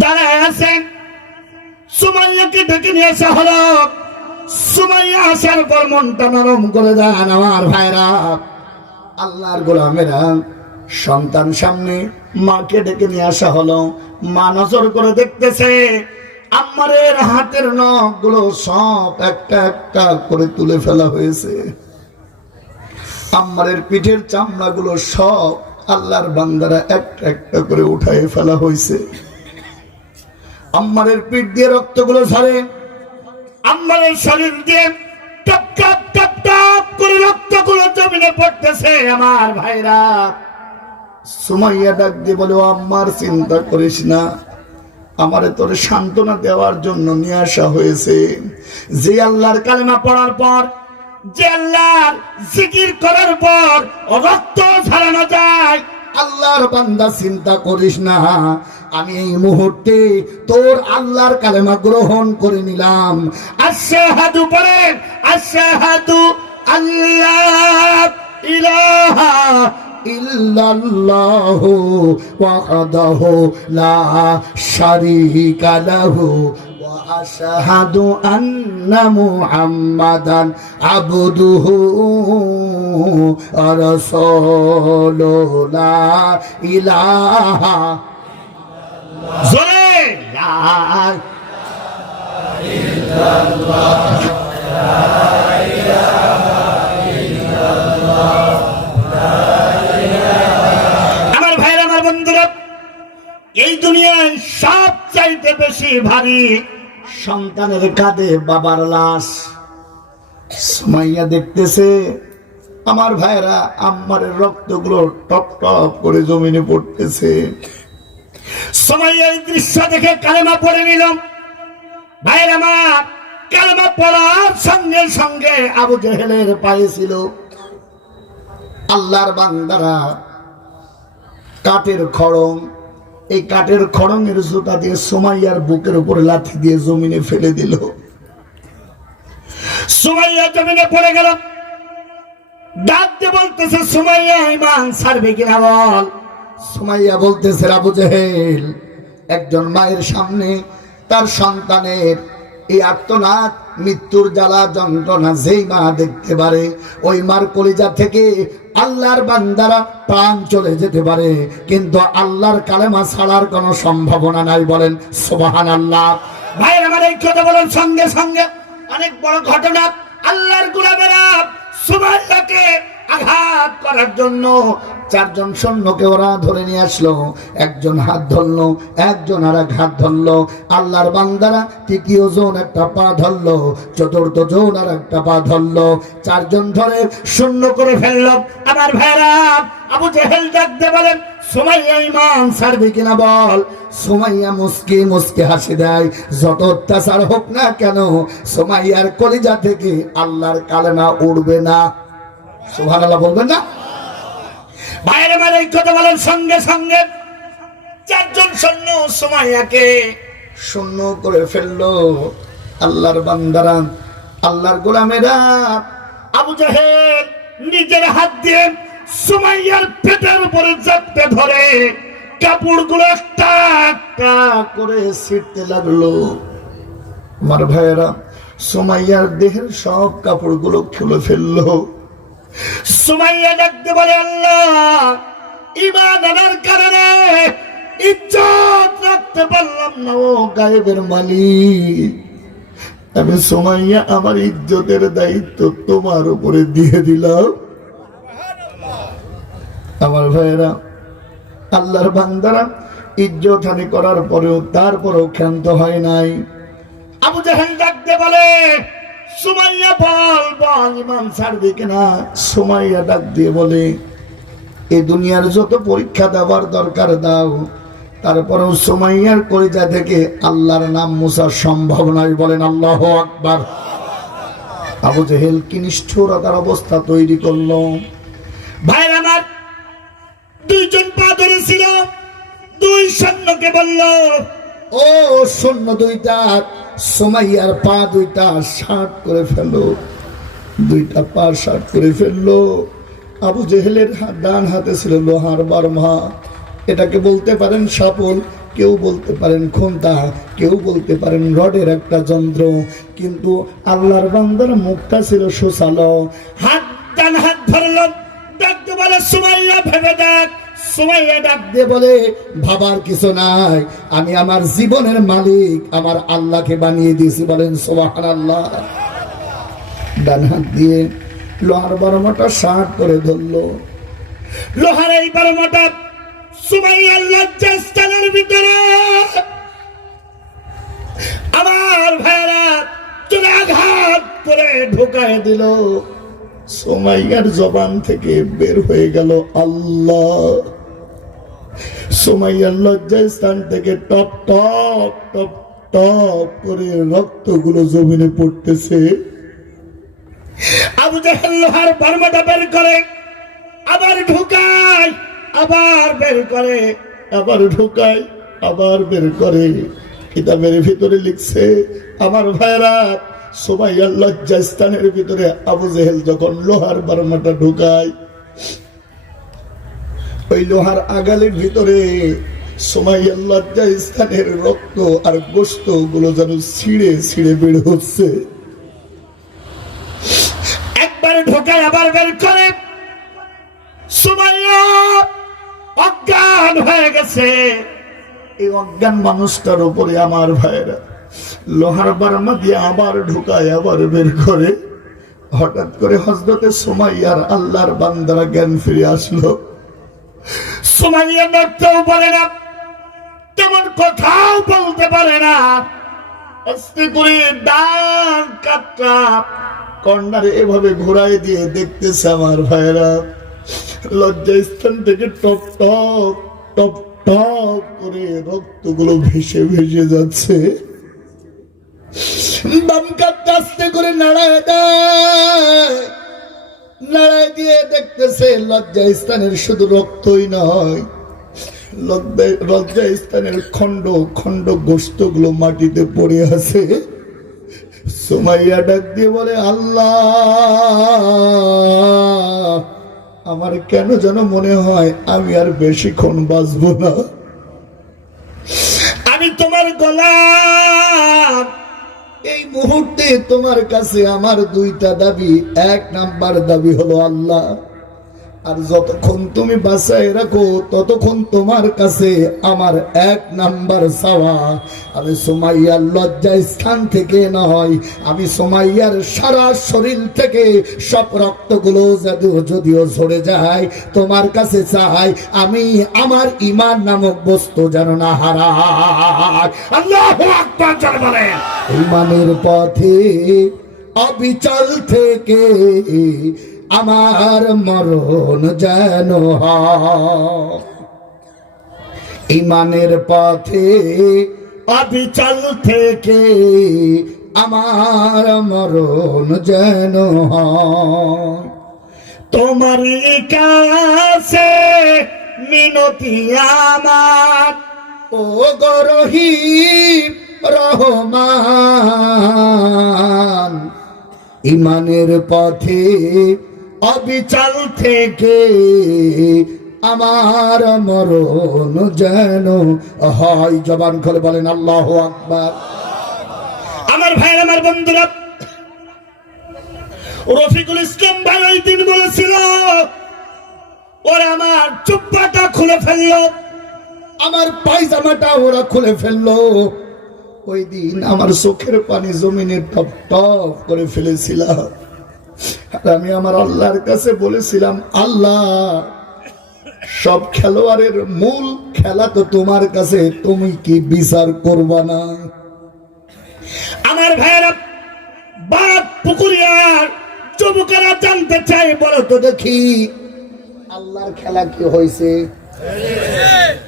দাঁড়ায় আছেন। সুমাইয়াকে ডেকে নিয়ে আসা হলো। সুমাইয়া আসার পর মনটা নরম করে দেন আমার ভাইরা। আল্লাহর গোলামেরা, সন্তান সামনে, মাকে ডেকে নিয়ে আসা হলো। মা নজর করে দেখতেছে আম্মারের হাতের নখগুলো সব একটা একটা করে তুলে ফেলা হয়েছে। আম্মারের পিঠের চামড়াগুলো সব আল্লাহর বান্দারা একটা একটা করে উঠায় ফেলা হয়েছে। আম্মারের পিঠ দিয়ে রক্তগুলো ঝরে, আম্মারের শরীর দিয়ে টপ টপ টপ টপ করে রক্তগুলো জমিনে পড়তেছে। আমার ভাইরা, সুমাইয়া ডাক দিয়ে বলে, ও আম্মার, চিন্তা করিস না, আমারে তোর সান্ত্বনা দেওয়ার জন্য নিয়ে আসা হয়েছে। যে আল্লাহর কালেমা পড়ার পর, যে আল্লাহর জিকির করার পর রক্ত ঝরানো যায়, আল্লাহর বান্দা চিন্তা করিস না, আমি এই মুহূর্তে তোর আল্লাহর কালেমা গ্রহণ করে নিলাম। আশহাদু পড়েন, আশহাদু আল্লাহ ইলাহা ইল্লাল্লাহু ওয়াহদাহু লা শারীকা লাহু ওয়া আশহাদু আন্না মুহাম্মাদান আবদুহু ওয়া রাসূলুহু লা ইলাহা জোরে লা ইল্লাল্লাহ লা ইলাহা ইল্লাল্লাহ। আমার ভাইরা, আমার বন্ধুরা, এই দুনিয়ায় সবচাইতে বেশি ভারী সন্তানের কাঁধে বাবার লাশ। সুমাইয়া দেখতেছে আমার ভাইরা আম্মারের রক্তগুলো টপ টপ করে জমিনে পড়তেছে। সুমাইয়া এই দৃশ্য দেখে কালেমা পড়ে নিল। ভাইরা আমার, কালেমা পড়ার সঙ্গে সঙ্গে আবু জেহেলের পায়ে ছিল। আল্লাহর বান্দারা কাঠের খড়ং, এই কাঠের খড়ঙের জুতা দিয়ে সুমাইয়ার বুকের উপরে লাথি দিয়ে জমিনে ফেলে দিল। সুমাইয়া জমিনে পড়ে গেল। ডাকতে বলতেছে, সুমাইয়া ঈমান ছাড়বে কিনা বল। সুমাইয়া বলতেছে, আবু জেহেল, একজন মায়ের সামনে তার সন্তানের এই আর্তনাদ, মৃত্যুর জ্বালা যন্ত্রণা যেই মা দেখতে পারে, ওই মার কলিজা থেকে আল্লাহর বান্দারা প্রাণ চলে যেতে পারে, কিন্তু আল্লাহর কালেমা ছাড়ার কোনো সম্ভাবনা নাই। বলেন সুবহানাল্লাহ। ভাইয়ের আমার, এই কথা বলেন সঙ্গে সঙ্গে অনেক বড় ঘটনা। আল্লাহর গোলামেরা সুমাইয়াকে আঘাত করার জন্য চারজন সৈন্যকে ওরা ধরে নিয়ে আসলো। একজন হাত ধরলো, একজন আর এক হাত ধরলো। আল্লাহর বান্দারা তৃতীয় জন একটা পা ধরলো, চতুর্থ জন আর একটা পা ধরলো। চারজন ধরে শূন্য করে ফেললো। আমার ভাইরা, আবু জেহেল ডাকতে বলেন, সুমাইয়া ঈমান ছাড়বে কিনা বল। সুমাইয়া মুস্কি মুস্কি হাসি দেয়। যত অত্যাচার হোক না কেন, সুমাইয়ার কলিজা থেকে আল্লাহর কালেমা উড়বে না। সুবহানাল্লাহ বলবেন না? ভাইয়ের আমার, এই কথা বলেন সঙ্গে সঙ্গে চারজন সৈন্য সুমাইয়াকে শূন্য করে ফেললো। আল্লাহর বান্দারা, আল্লাহর গোলামেরা, আবু জেহেল নিজের হাত দিয়ে সুমাইয়ার পেটের উপরে চাপতে ধরে কাপড়গুলো একটা একটা করে ছিঁড়তে লাগলো। আমার ভাইয়েরা, সুমাইয়ার দেহের সব কাপড়গুলো খুলে ফেললো। সুমাইয়া ডাকতে বলে, আল্লাহ, ঈমান আনার কারণে ইজ্জত রাখতে পারলাম না, ও গায়েবের মালিক, আমি সুমাইয়া আমার ইজ্জতের দায়িত্ব তোমার উপরে দিয়ে দিলাম। আমার ভাইয়েরা, আল্লাহর বান্দারা ইজ্জত হানি করার পরেও তারপরেও ক্ষান্ত হয় নাই। আবু জেহেল ডাকতে বলে, সুমাইয়া বল বল, ঈমান ছাড়বে কিনা। সুমাইয়া ডাক দিয়ে বলে, এই দুনিয়ার যত পরীক্ষা দেওয়ার দরকার দাও, তারপরেও সুমাইয়ার কলিজা থেকে আল্লাহর নাম মুছা সম্ভব নয়। বলেন আল্লাহু আকবার। আবু জেহেল কি নিষ্ঠুরতার অবস্থা তৈরি করলো। ভাই আমার, দুইজন পা ধরেছিল, দুই সৈন্যকে বলল, ও সৈন্য দুইটা, সুমাইয়ার পা দুইটা শার্ট করে ফেলো। দুইটা পা শার্ট করে ফেললো। আবু জেহেলের ডান হাতে ছিল লোহার বারমা, এটাকে বলতে পারেন সাপল, কেউ বলতে পারেন খুন্তা, কেউ বলতে পারেন রডের একটা যন্ত্র, কিন্তু আল্লাহর বান্দার মুখটা ছিল সুসালো। হাত ডান হাত ধরলো, ডাকতে বলে সুমাইয়া ভেবে দেখ। সুমাইয়া ডাক দিয়ে বলে ভাবার কিছু নাই, আমি আমার জীবনের মালিক আমার আল্লাহকে বানিয়ে দিয়েছি। বলেন সুবহানাল্লাহ। ডান হাত দিয়ে লোহার বারমাটা শার্ট করে ধরলো। লোহার এই বারমাটা সুমাইয়ার লজ্জাস্থানের ভিতরে আমার ভাইরা চলে আঘাত করে ঢুকায় দিল। সুমাইয়ার জবান থেকে বের হয়ে গেল আল্লাহ। সুমাইয়ার লজ্জাস্থান থেকে টপ টপ টপ টপ করে রক্তগুলো জমিনে পড়তেছে। আবু জাহেল লোহার বারমাটা বের করে, আবার ঢুকায়, আবার বের করে, আবার ঢুকায়, আবার বের করে। কিতাবের ভিতরে লিখছে আমার ভাইরা, সুমাইয়ার লজ্জাস্থানের ভিতরে আবু জেহেল যখন লোহার বারমাটা ঢুকায়, ওই লোহার আগালের ভিতরে সুমাইয়ার লজ্জাস্থানের রক্ত আর গোশত গুলো যেন ছিঁড়ে ছিঁড়ে বের হচ্ছে। একবার ঢোকায় আবার বের করে। সুমাইয়া অজ্ঞান হয়ে গেছে। এই অজ্ঞান মানুষটার উপরে আমার ভাইরা লোহার বারমা দিয়ে আবার ঢুকায় আবার বের করে। হঠাৎ করে হযরতে সুমাইয়ার আল্লাহর বান্দারা জ্ঞান ফিরে আসলো। সুমাইয়া নড়তেও পারে না, তেমন কথাও বলতে পারে না। আস্তে করে ডান কাটটা কর্নারে এভাবে ঘোরায় দিয়ে দেখতেছে আমার ভাইরা লজ্জাস্থান থেকে টপ টপ টপ টপ করে রক্তগুলো ভেসে ভেসে যাচ্ছে। বাম কাটটা আস্তে করে নাড়ায় দেয়, নাড়ায় দিয়ে দেখতেছে লজ্জাস্থানের শুধু রক্তই নয়, লজ্জাস্থানের খন্ড খন্ড গোশতগুলো মাটিতে পড়ে আছে। সুমাইয়া ডাক দিয়ে বলে আল্লাহ, আমার কেন যেন মনে হয় আমি আর বেশিক্ষণ বাঁচবো না। আমি তোমার গোলাম, এই মুহূর্তে তোমার কাছে আমার দুইটা দাবি। এক নাম্বার দাবি হলো আল্লাহ, আর যতক্ষণ তুমি বাঁচায় রাখো ততক্ষণ তোমার কাছে আমার এক নাম্বার চাওয়া, আমি সুমাইয়ার লজ্জা স্থান থেকে নয়, আমি সুমাইয়ার সারা শরীর থেকে সব রক্তগুলো যদিও ঝরে যায় তোমার কাছে চাই, আমি আমার ঈমান নামক বস্তু যেন না হারায়। আল্লাহু আকবার জোরে বলেন। ঈমানের পথে অবিচল থেকে আমার মরণ যেন হয়, ঈমানের পথে অবিচল থেকে আমার মরণ যেন হয়। তোমারই কাছে মিনতি আমার, ও গো রহিম রহমান, ঈমানের পথে অবিচল থেকে আমার মরণ যেন হয়। জবান খুলে বলেন আল্লাহু আকবার। আমার ভাই, আমার বন্ধুরা, রফিকুল ইসলাম ভাই ওই দিন বলেছিল ওরা আমার চুপ্পাটা খুলে ফেললো, আমার পায়জামাটা ওরা খুলে ফেললো। ওই দিন আমার চোখের পানি জমিনে টপ টপ করে ফেলেছিলাম, আর আমি আমার আল্লাহর কাছে বলেছিলাম আল্লাহ, সব খেলোয়াড়ের মূল খেলা তো তোমার কাছে, তুমি কি বিচার করবা না? আমার ভাইয়েরা, বাপ পুকুরিয়ার যুবকেরা জানতে চাই, বলো তো দেখি আল্লাহর খেলা কি হয়েছে?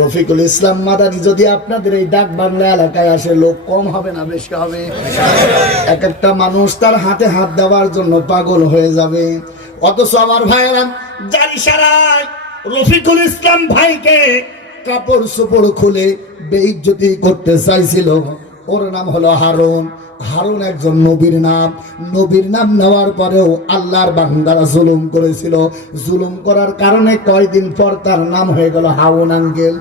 রফিকুল ইসলাম মাদানী যদি আপনাদের এই ডাক বাংলা এলাকায় আসে, লোক কম হবে না বেশি হবে? এক একটা মানুষ তার হাতে হাত দেওয়ার জন্য পাগল হয়ে যাবে। অথচ আমার ভাইয়েরা জারিসারায় রফিকুল ইসলাম ভাইকে কাপড় চোপড় খুলে বেইজ্জতি করতে চাইছিল। ওর নাম হলো হারুন। হারুন একজন নবীর নাম। নবীর নাম নেওয়ার পরেও আল্লাহর বান্দারা জুলুম করেছিল। জুলুম করার কারণে কয়দিন পর তার নাম হয়ে গেল হারুন আঙ্কেল।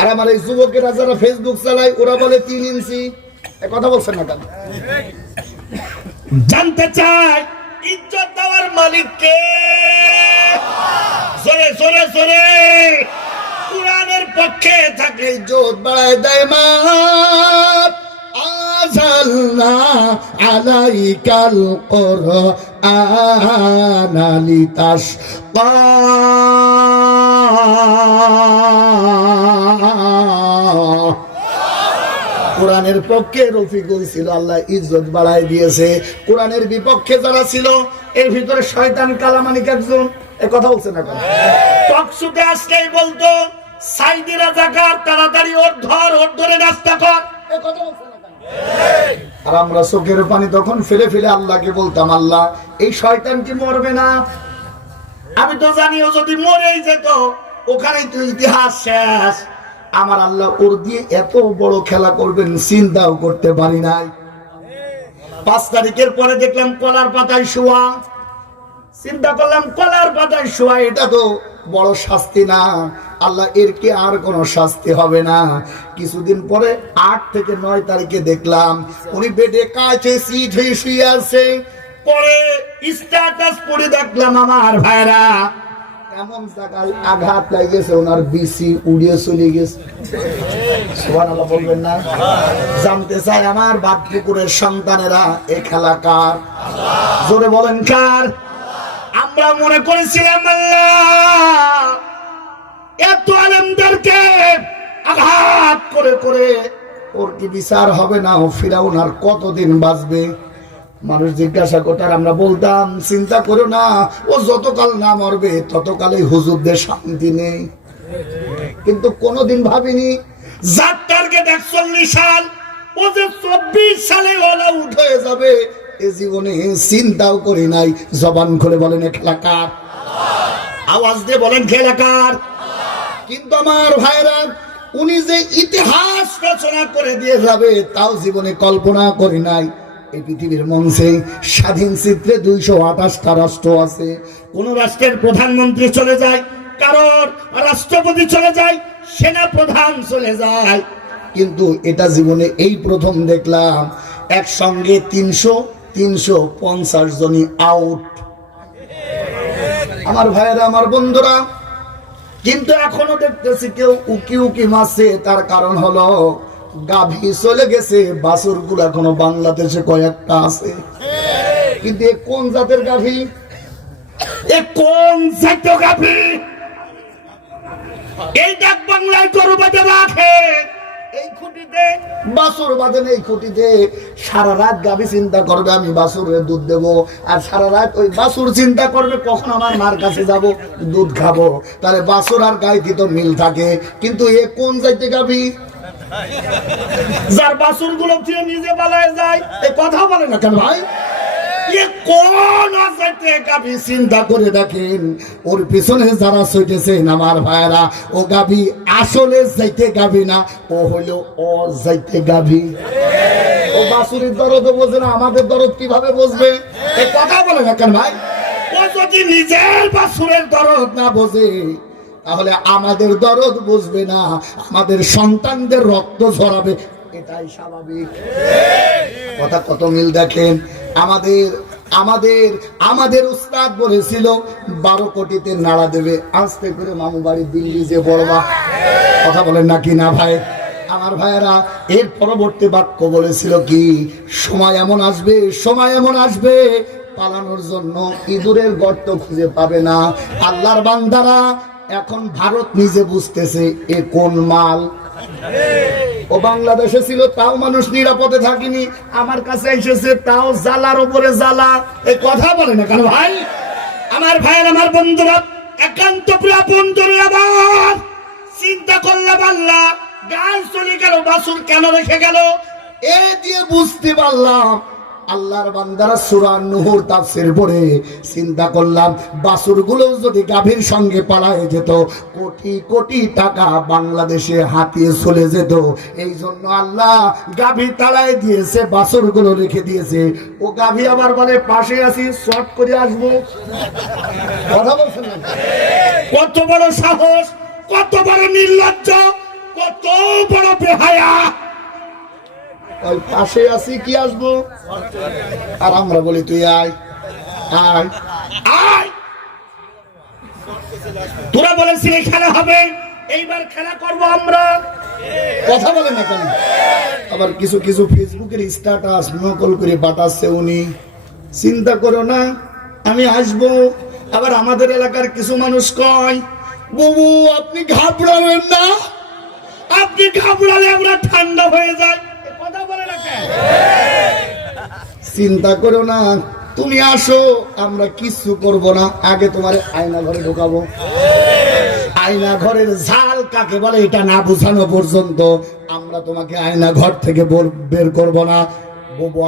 আর আমার এই যুবকেরা যারা ফেসবুক চালায় ওরা বলে 3 ইঞ্চি। কথা বলছেন না কেন? জানতে চাই ইজ্জত দেওয়ার মালিক কে? জোরে জোরে জোরে। কোরআনের পক্ষে থাকলে ইজ্জত বাড়ায় দেয় মা। আযালনা আলাইকাল কুরআনা লিতাশকা। কোরআনের পক্ষে রফিকুল ছিল, আল্লাহ ইজ্জত বাড়ায় দিয়েছে। কোরআনের বিপক্ষে যারা ছিল এর ভিতরে শয়তান কালামানিক একজন। এই কথা বলছেন না? টকশুতে আসলেই বলতো সাইদি রাজাকার, তাড়াতাড়ি ওর ধর, ওর ধরে রাস্তা কর। এই কথা বলছেন না? আর আমরা চোখের পানি তখন ফেলে ফেলে আল্লাহকে বলতাম, আল্লাহ এই শয়তান কি মরবে না? আমি তো জানিও যদি মরেই যেত ওখানেই তো ইতিহাস শেষ। আমার আল্লাহ ওর দিয়ে এত বড় খেলা করবেন চিন্তাও করতে পারি নাই। 5 তারিখের পরে দেখলাম কলার পাতায় শোয়া। চিন্তা করলাম কলার পাতায় শোয়া, এটা তো বড় শাস্তি না। আল্লাহ এর কি আর কোনো শাস্তি হবে না? কিছুদিন পরে 8 থেকে 9 তারিখে দেখলাম উনি বেডে কাছে সিট হয়ে শুয়ে আছে। পরে স্ট্যাটাস পড়ে দেখলাম আমার ভাইরা এমন জায়গায় আঘাত লাগেছে ওনার বিসি উড়িয়ে চলে গেছে। সুবহানাল্লাহ বলবেন না? জানতে চাই আমার বাপ পুকুরের সন্তানেরা এ খেলা কার? জোরে বলেন কার? আমরা মনে করেছিলাম আল্লাহ এত আলেমদেরকে আঘাত করে করে ওর কি বিচার হবে না? ও ফিরাউন আর কতদিন বাঁচবে? মানুষ জিজ্ঞাসা করতে, আর আমরা বলতাম চিন্তা করো না, ও যতকাল না মরবে ততকালই হুজুরদের শান্তি নেই। কিন্তু কোনোদিন ভাবিনি যার টার্গেট 41 সাল, ও যে 24 সালে ওলা উঠে যাবে এ জীবনে চিন্তাও করি নাই। জবান খুলে বলেন খেলা কার? আওয়াজ দিয়ে বলেন খেলা কার? কিন্তু আমার ভাইরা উনি যে ইতিহাস রচনা করে দিয়ে যাবে তাও জীবনে কল্পনা করি নাই। এই পৃথিবীর মঞ্চে স্বাধীন চিত্রে 228টা রাষ্ট্র আছে। কোন রাষ্ট্রের প্রধানমন্ত্রী চলে যায়, কারোর রাষ্ট্রপতি চলে যায়, সেনা প্রধান চলে যায়, কিন্তু এটা জীবনে এই প্রথম দেখলাম একসঙ্গে 350 জনই আউট। আমার ভাইয়েরা, আমার বন্ধুরা, কিন্তু এখনো দেখতেছি কেউ উকি উকি মারছে। তার কারণ হলো গাভী চলে গেছে, বাছুর গুলো এখনো বাংলাদেশে কয়েকটা আছে। কিন্তু এ কোন জাতের গাভী? এ কোন জাতীয় গাভী? এই ডাক বাংলায় গরু বাঁধে রাখে, এই খুঁটিতে বাছুর বাঁধেন, এই খুঁটিতে সারা রাত গাভী চিন্তা করবে আমি বাছুরের দুধ দেবো, আর সারা রাত ওই বাছুর চিন্তা করবে কখন আমার মার কাছে যাব দুধ খাবো। তাহলে বাছুর আর গায়ে কি তো মিল থাকে। কিন্তু এ কোন জাতীয় গাভী? যার বাছুর গুলো নিজে পালায় যায়। এ কথা বলে না কেন ভাই? কোন গাভী চিন্তা করে দেখেন, ওর পিছনে যারা ছুটেছেন আমার ভাইয়েরা, ও গাভী আসলে যাইতে গাভী না, ও হলো ও যাইতে গাভী। ও বাছুরের দরদ বোঝে না, আমাদের দরদ কিভাবে বুঝবে? এ কথা বলে না কেন ভাই? ও যদি নিজের বাছুরের দরদ না বোঝে তাহলে আমাদের দরদ বুঝবে না, আমাদের সন্তানদের রক্ত ঝরাবে, এটাই স্বাভাবিক। কথা কত মিল দেখেন। আমাদের উস্তাদ বলেছিল 12 কোটিতে নাড়া দেবে, আস্তে করে মামু বাড়ি দিল্লি যে বড়বা। কথা বলেন নাকি না ভাই? আমার ভাইয়েরা, এর পরবর্তী বাক্য বলেছিল কি, সময় এমন আসবে, সময় এমন আসবে পালানোর জন্য ইঁদুরের গর্ত খুঁজে পাবে না। আল্লাহর বান্দারা, এখন ভারত নিজে বুঝতেছে এ কোন মাল। ও বাংলাদেশে ছিল তাও মানুষ নিরাপদে থাকেনি, আমার কাছে এসেছে তাও জ্বালার উপরে জ্বালা। এই কথা বলে না কেন ভাই? আমার ভাইয়ের, আমার বন্ধুরা, একান্ত প্রিয় বন্ধুরা, আবার চিন্তা করলাম আল্লাহ গায়ে চলে গেল, বাছুর কেন রেখে গেল? এ দিয়ে বুঝতে পারলাম আল্লাহর বান্দারা সূরা নূর তাফসীর পড়ে চিন্তা করলাম বাছুরগুলো যদি গাভীর সঙ্গে পালায়ে যেত কোটি কোটি টাকা বাংলাদেশে হাতিয়ে চলে যেত। এই জন্য আল্লাহ গাভী তাড়ায় দিয়েছে, বাছুরগুলো রেখে দিয়েছে। ও গাভী আবার বলে পাশে আছি, শর্ট করে আসবো। কথা বলছেন না? কত বড় সাহস, কত বড় নির্লজ্জ, কত বড় বেহায়া! ওই পাশে আছি কি আসবো, আর আমরা বলি তুই আয় আয় আয়। তোরা বলেছিলি খেলা হবে, এইবার খেলা করব আমরা। কথা বলে না কেন? আবার কিছু কিছু ফেসবুকের স্ট্যাটাস নকল করে পাঠাচ্ছে উনি। চিন্তা করো না, আমি আসবো। আবার আমাদের এলাকার কিছু মানুষ কয়, বাবু আপনি ঘাবড়াবেন না, আপনি ঘাবড়ালে আমরা ঠান্ডা হয়ে যায়। কথা বলে না কেন? চিন্তা করো না, তুমি আসো, আমরা কিছু করব না। আগে তোমার আয়না ঘরে ঢোকাবো। আয়না ঘরের ঝাল কাকে বলে এটা না বোঝানো পর্যন্ত আমরা তোমাকে আয়না ঘর থেকে বের করব না। বাবু